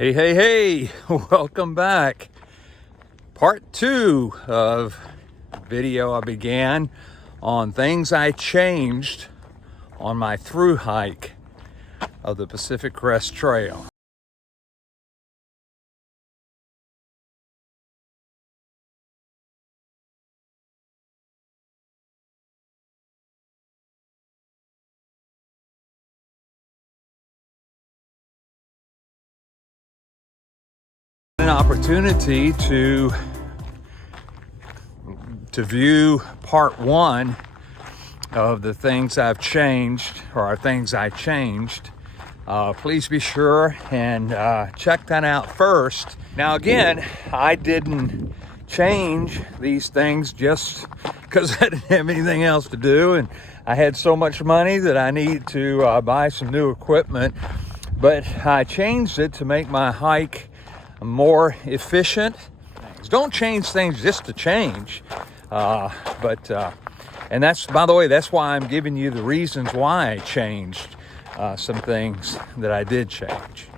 Hey, welcome back. Part 2 of video I began on things I changed on my through hike of the Pacific Crest Trail. An opportunity to view part 1 of the things I've changed, or things I changed. Please be sure and check that out first. Now again, I didn't change these things just because I didn't have anything else to do and I had so much money that I need to buy some new equipment, but I changed it to make my hike more efficient. Don't change things just to change, and that's, by the way, that's why I'm giving you the reasons why I changed some things that I did change.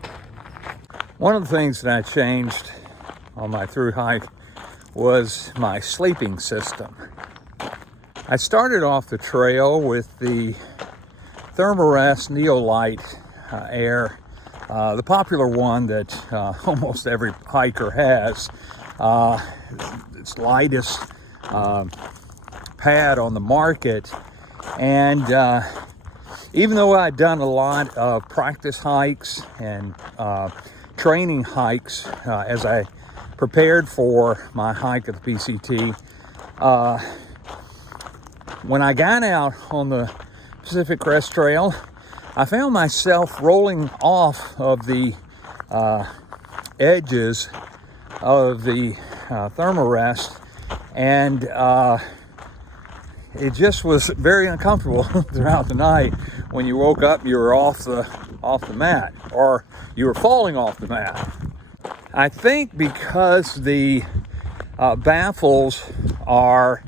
One of the things that I changed on my through hike was my sleeping system. I started off the trail with the Therm-a-rest NeoAir Air, the popular one that almost every hiker has. It's lightest pad on the market, and even though I'd done a lot of practice hikes and training hikes as I prepared for my hike at the PCT, when I got out on the Pacific Crest Trail, I found myself rolling off of the edges of the Therm-a-rest, and it just was very uncomfortable throughout the night. When you woke up, you were off the mat, or you were falling off the mat. I think because the baffles are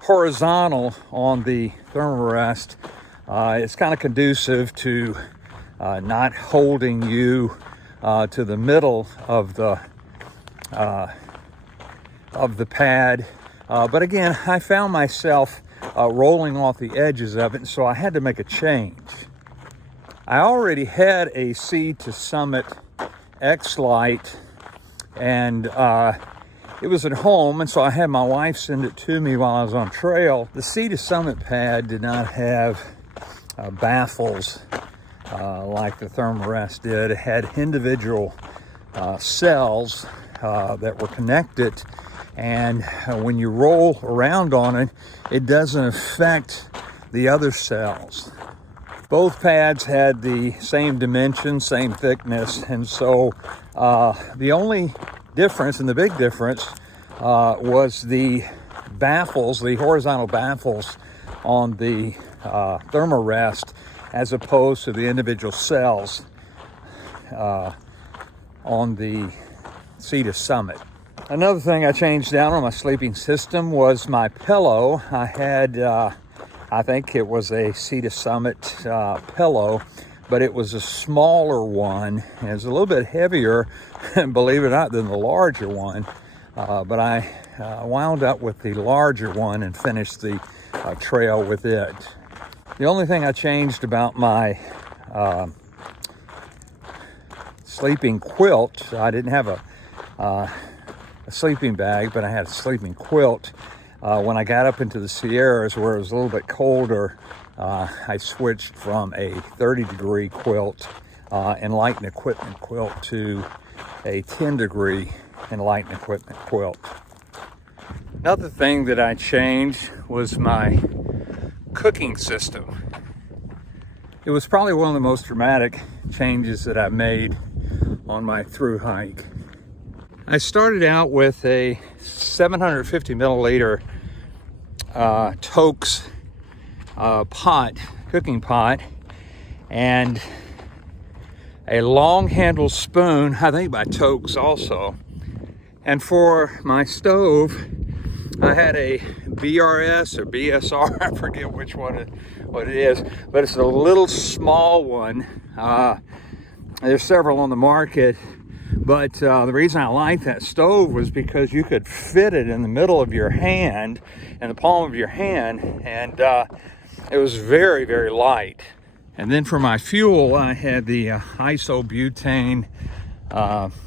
horizontal on the Therm-a-rest, it's kind of conducive to not holding you to the middle of the pad. But again, I found myself rolling off the edges of it, so I had to make a change. I already had a Sea to Summit XLite, and it was at home, and so I had my wife send it to me while I was on trail. The Sea to Summit pad did not have baffles like the Therm-a-rest did. It had individual cells that were connected, and when you roll around on it, it doesn't affect the other cells. Both pads had the same dimension, same thickness, and so the only difference, and the big difference, was the baffles, the horizontal baffles on the Therm-a-rest, as opposed to the individual cells on the Sea to Summit. Another thing I changed down on my sleeping system was my pillow. I had, I think it was a Sea to Summit pillow, but it was a smaller one, and it was a little bit heavier, believe it or not, than the larger one. But I wound up with the larger one and finished the trail with it. The only thing I changed about my sleeping quilt, I didn't have a sleeping bag, but I had a sleeping quilt. When I got up into the Sierras, where it was a little bit colder, I switched from a 30-degree quilt, Enlightened equipment quilt, to a 10-degree Enlightened equipment quilt. Another thing that I changed was my cooking system. It was probably one of the most dramatic changes that I made on my through hike. I started out with a 750 milliliter Tokes cooking pot, and a long handled spoon, I think by Tokes also. And for my stove, I had a BRS or BSR, I forget which one what it is, but it's a little small one. There's several on the market, But the reason I liked that stove was because you could fit it in the middle of your hand, in the palm of your hand, and it was very, very light. And then for my fuel, I had the isobutane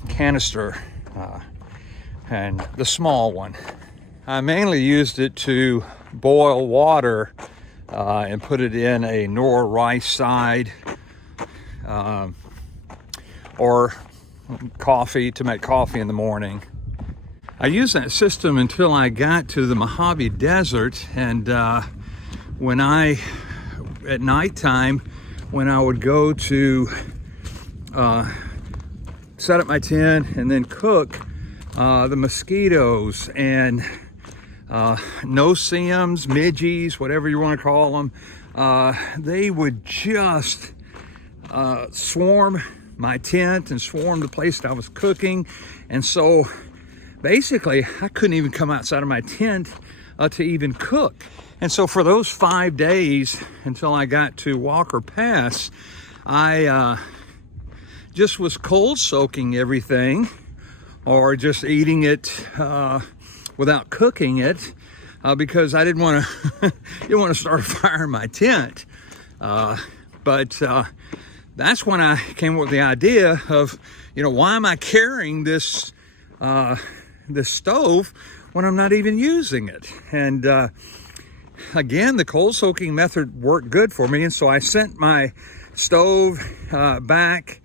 canister, and the small one. I mainly used it to boil water and put it in a Nor rice side, or coffee, to make coffee in the morning. I used that system until I got to the Mojave Desert, and when at nighttime, when I would go to set up my tent and then cook, the mosquitoes and no-see-ums, midgies, whatever you want to call them, they would just swarm my tent and swarm the place that I was cooking. And so basically I couldn't even come outside of my tent to even cook. And so for those 5 days until I got to Walker Pass, I just was cold soaking everything, or just eating it without cooking it, because I didn't want to start a fire in my tent. But that's when I came up with the idea of, why am I carrying this stove when I'm not even using it? And again, the cold soaking method worked good for me, and so I sent my stove back,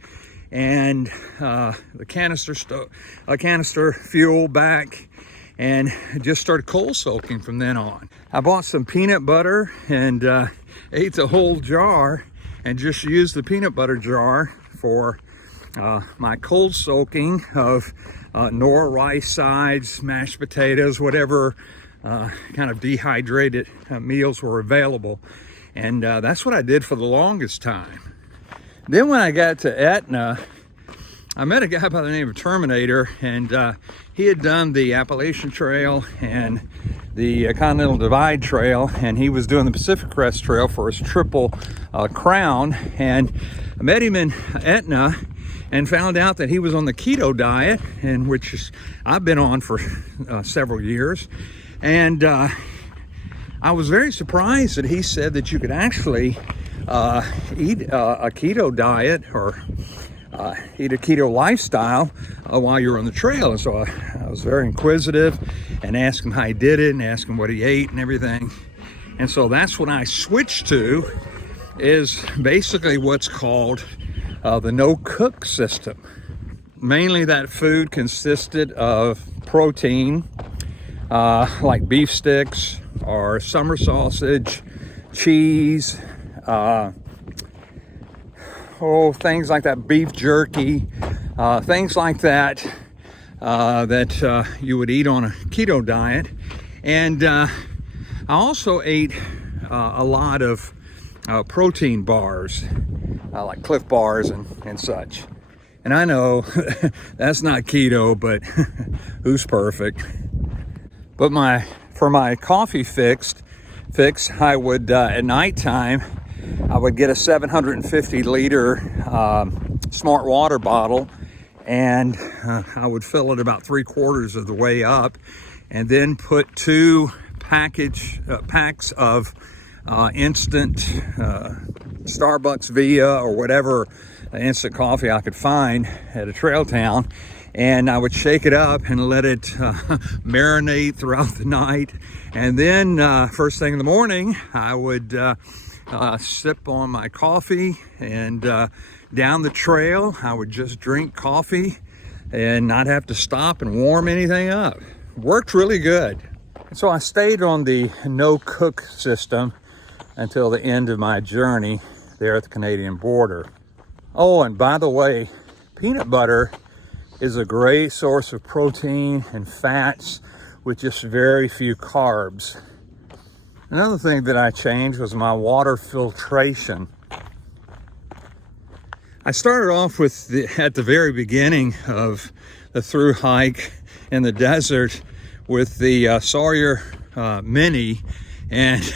and the canister fuel back, and just started cold soaking from then on. I bought some peanut butter and ate the whole jar, and just used the peanut butter jar for my cold soaking of Nor rice sides, mashed potatoes, whatever kind of dehydrated meals were available. And that's what I did for the longest time. Then when I got to Etna, I met a guy by the name of Terminator, and he had done the Appalachian Trail and the Continental Divide Trail, and he was doing the Pacific Crest Trail for his Triple Crown. And I met him in Etna and found out that he was on the keto diet, and which I've been on for several years. And I was very surprised that he said that you could actually eat a keto diet, or eat a keto lifestyle while you're on the trail. And so I was very inquisitive and asked him how he did it, and asked him what he ate and everything. And so that's what I switched to, is basically what's called the no-cook system. Mainly that food consisted of protein, like beef sticks or summer sausage, cheese, things like that, beef jerky, things like that, that you would eat on a keto diet. And I also ate a lot of protein bars, like Cliff Bars and such. And I know that's not keto, but who's perfect? But for my coffee fix, I would, at nighttime, I would get a 750 liter smart water bottle, and I would fill it about 3/4 of the way up, and then put 2 packs of instant Starbucks Via or whatever instant coffee I could find at a trail town, and I would shake it up and let it marinate throughout the night. And then first thing in the morning, I would sip on my coffee, and down the trail I would just drink coffee and not have to stop and warm anything up. Worked really good. And so I stayed on the no-cook system until the end of my journey there at the Canadian border. Oh, and by the way, peanut butter is a great source of protein and fats with just very few carbs. Another thing that I changed was my water filtration. I started off with at the very beginning of the Thruhike in the desert with the Sawyer Mini, and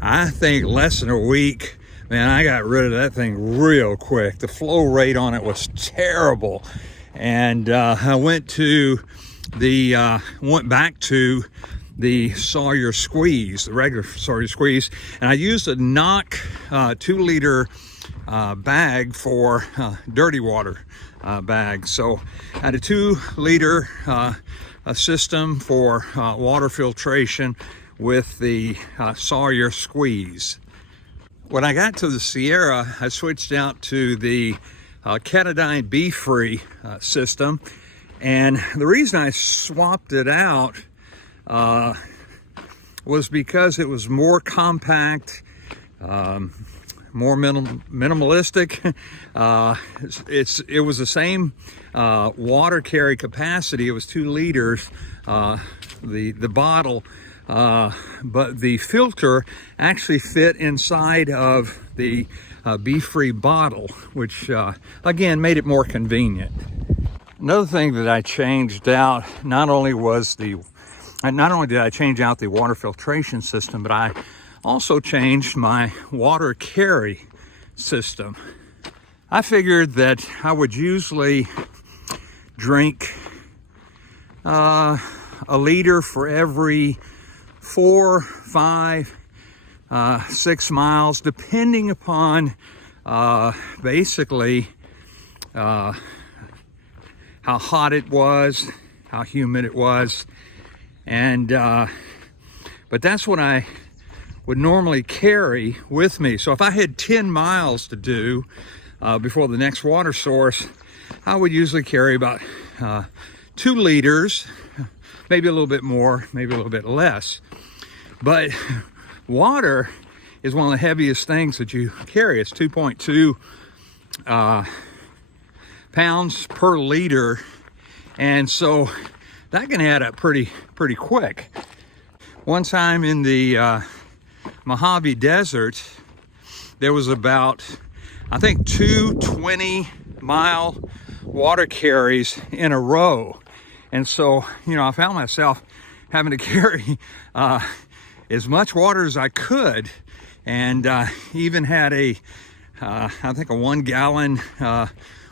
I think less than a week, man, I got rid of that thing real quick. The flow rate on it was terrible, And I went back to the Sawyer squeeze, the regular Sawyer squeeze, and I used a NOC 2-liter bag for dirty water bag. So I had a 2-liter system for water filtration with the Sawyer squeeze. When I got to the Sierra, I switched out to the Katadyn BeFree system, and the reason I swapped it out was because it was more compact, more minimalistic. It was the same water carry capacity. It was 2 liters, the bottle, but the filter actually fit inside of the BeFree bottle, which again made it more convenient. Another thing that I changed out, not only did I change out the water filtration system, but I also changed my water carry system. I figured that I would usually drink a liter for every 4, 5, 6 miles, depending upon basically how hot it was, how humid it was, and but that's what I would normally carry with me. So if I had 10 miles to do before the next water source, I would usually carry about 2 liters, maybe a little bit more, maybe a little bit less. But water is one of the heaviest things that you carry. It's 2.2 pounds per liter, and so that can add up pretty quick. One time in the Mojave Desert, there was about, I think, 2 20-mile water carries in a row. And so, I found myself having to carry as much water as I could, and even had I think a 1-gallon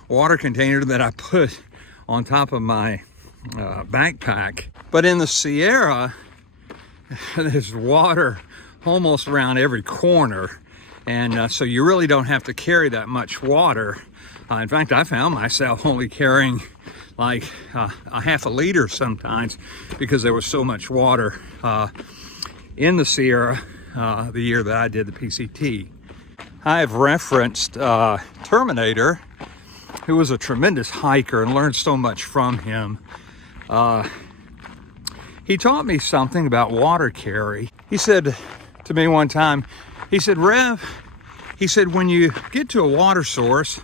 water container that I put on top of my backpack. But in the Sierra, there's water almost around every corner, and so you really don't have to carry that much water. In fact, I found myself only carrying like a half a liter sometimes, because there was so much water in the Sierra the year that I did the PCT. I have referenced Terminator, who was a tremendous hiker, and learned so much from him. He taught me something about water carry. He said to me one time, he said, "Rev," he said, "when you get to a water source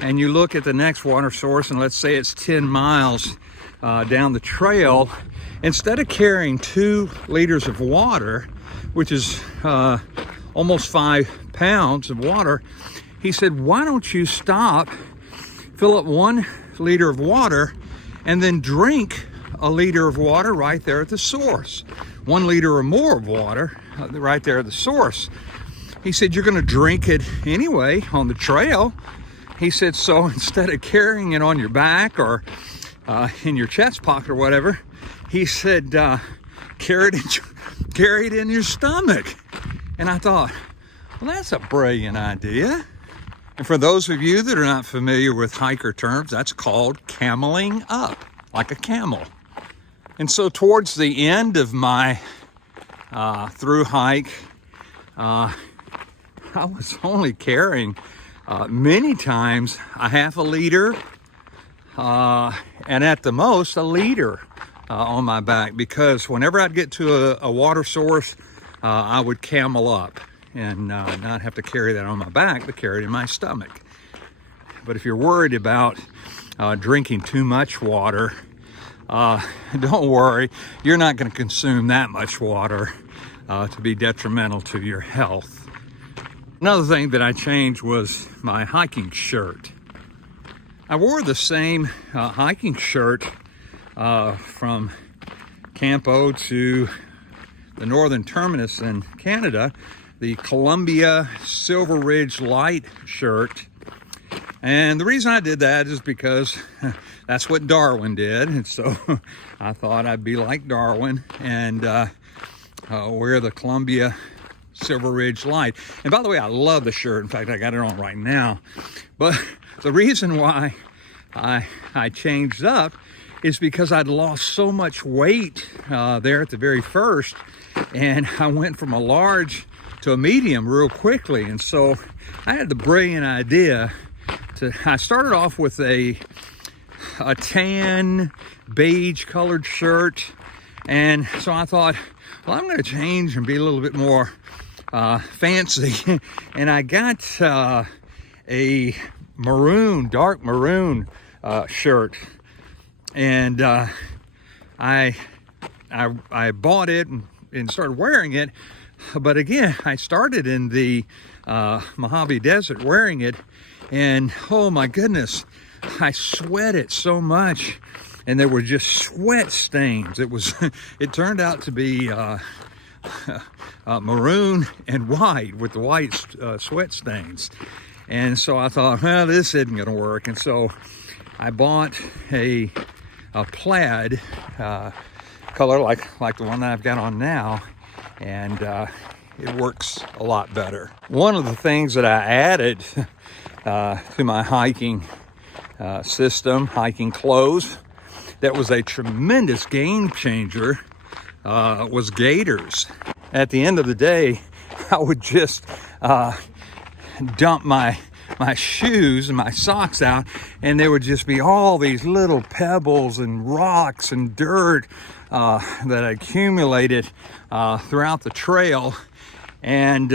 and you look at the next water source, and let's say it's 10 miles down the trail, instead of carrying 2 liters of water, which is almost 5 pounds of water," he said, "why don't you stop, fill up 1 liter of water, and then drink a liter of water right there at the source. 1 liter or more of water right there at the source." He said, "You're going to drink it anyway on the trail." He said, "So instead of carrying it on your back or in your chest pocket or whatever," he said, carry it in your stomach." And I thought, well, that's a brilliant idea. And for those of you that are not familiar with hiker terms, that's called cameling up, like a camel. And so towards the end of my through hike, I was only carrying many times a half a liter, and at the most a liter on my back, because whenever I'd get to a water source, I would camel up and not have to carry that on my back, but carry it in my stomach. But if you're worried about drinking too much water, don't worry, you're not going to consume that much water to be detrimental to your health. Another thing that I changed was my hiking shirt. I wore the same hiking shirt from Campo to the northern terminus in Canada, the Columbia Silver Ridge Lite shirt. And the reason I did that is because that's what Darwin did. And so I thought I'd be like Darwin and wear the Columbia Silver Ridge Lite. And by the way, I love the shirt. In fact, I got it on right now. But the reason why I changed up is because I'd lost so much weight there at the very first. And I went from a large to a medium real quickly. And so I had the brilliant idea I started off with a tan beige colored shirt, and so I thought, well, I'm going to change and be a little bit more fancy, and I got a maroon, dark maroon shirt, and I bought it and started wearing it. But again, I started in the Mojave Desert wearing it, and oh my goodness, I sweated so much, and there were just sweat stains. It turned out to be maroon and white with the white sweat stains. And so I thought, well, this isn't going to work. And so I bought a plaid color like the one that I've got on now, and it works a lot better. One of the things that I added to my hiking system, hiking clothes, that was a tremendous game changer, was gaiters. At the end of the day, I would just dump my shoes and my socks out, and there would just be all these little pebbles and rocks and dirt that accumulated throughout the trail. And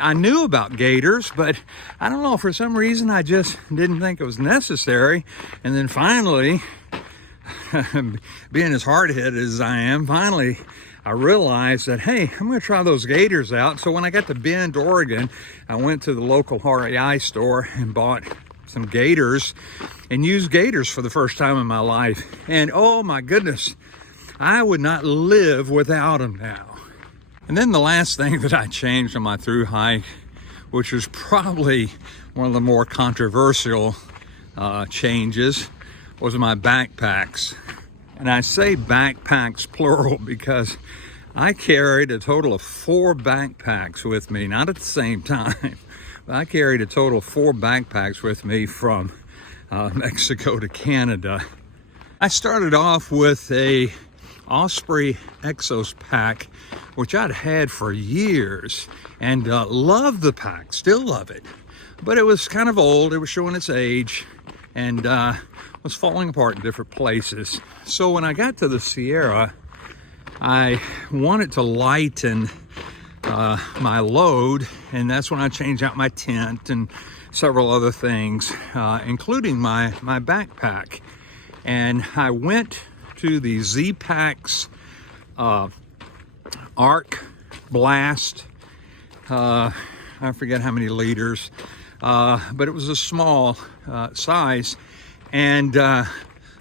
I knew about gaiters, but I don't know, for some reason I just didn't think it was necessary. And then finally, being as hard-headed as I am, finally I realized that, hey, I'm going to try those gaiters out. So when I got to Bend, Oregon, I went to the local REI store and bought some gaiters and used gaiters for the first time in my life. And oh my goodness, I would not live without them now. And then the last thing that I changed on my through hike, which was probably one of the more controversial changes, was my backpacks. And I say backpacks plural because I carried a total of 4 backpacks with me, not at the same time, but I carried a total of 4 backpacks with me from Mexico to Canada. I started off with a Osprey Exos pack, which I'd had for years, and loved the pack, still love it. But it was kind of old, it was showing its age, and was falling apart in different places. So when I got to the Sierra, I wanted to lighten my load, and that's when I changed out my tent and several other things, including my backpack. And I went to the Zpacks Arc Blast. I forget how many liters, but it was a small size, and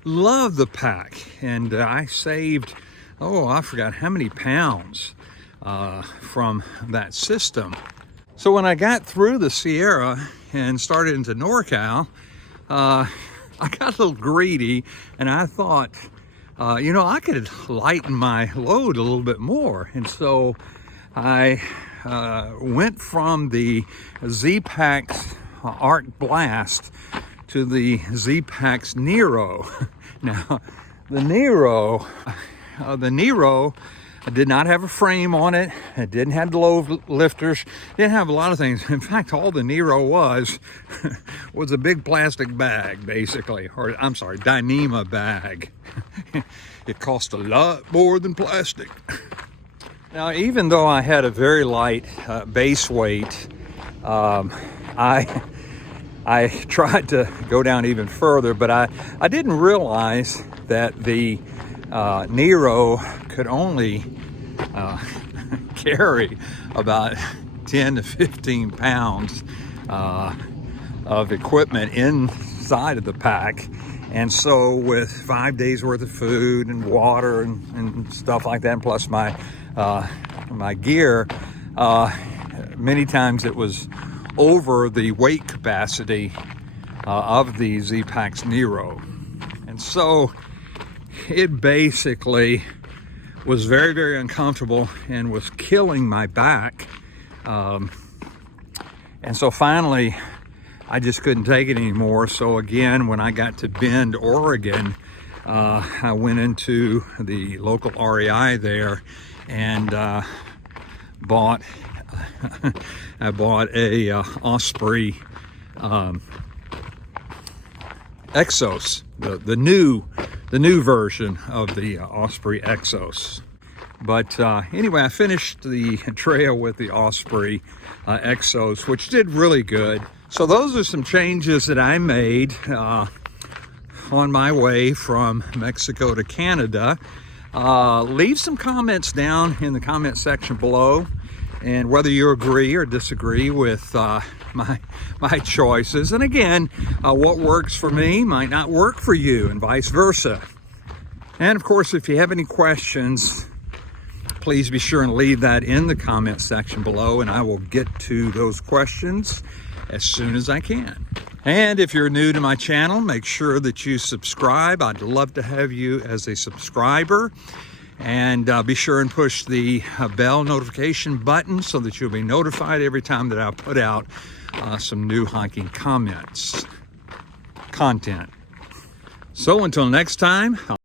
loved the pack. And I saved, I forgot how many pounds from that system. So when I got through the Sierra and started into NorCal, I got a little greedy, and I thought, I could lighten my load a little bit more. And so I went from the Zpacks Arc Blast to the Zpacks Nero. Now, the Nero did not have a frame on it. It didn't have the load lifters. Didn't have a lot of things. In fact, all the Nero was a big plastic bag, basically. Or, I'm sorry, Dyneema bag. It cost a lot more than plastic. Now, even though I had a very light base weight, I tried to go down even further, but I didn't realize that the Nero could only carry about 10 to 15 pounds of equipment inside of the pack. And so with 5 days worth of food and water and stuff like that, plus my gear, many times it was over the weight capacity of the Zpacks Nero. And so it basically was very, very uncomfortable and was killing my back. And so finally, I just couldn't take it anymore. So again, when I got to Bend, Oregon, I went into the local REI there and bought I bought a Osprey Exos, the new version of the Osprey Exos. But anyway, I finished the trail with the Osprey Exos, which did really good. So those are some changes that I made on my way from Mexico to Canada. Leave some comments down in the comment section below, and whether you agree or disagree with my choices. And again, what works for me might not work for you, and vice versa. And of course, if you have any questions, please be sure and leave that in the comment section below, and I will get to those questions as soon as I can. And if you're new to my channel, make sure that you subscribe. I'd love to have you as a subscriber. And be sure and push the bell notification button so that you'll be notified every time that I put out some new hiking content. So until next time, I'll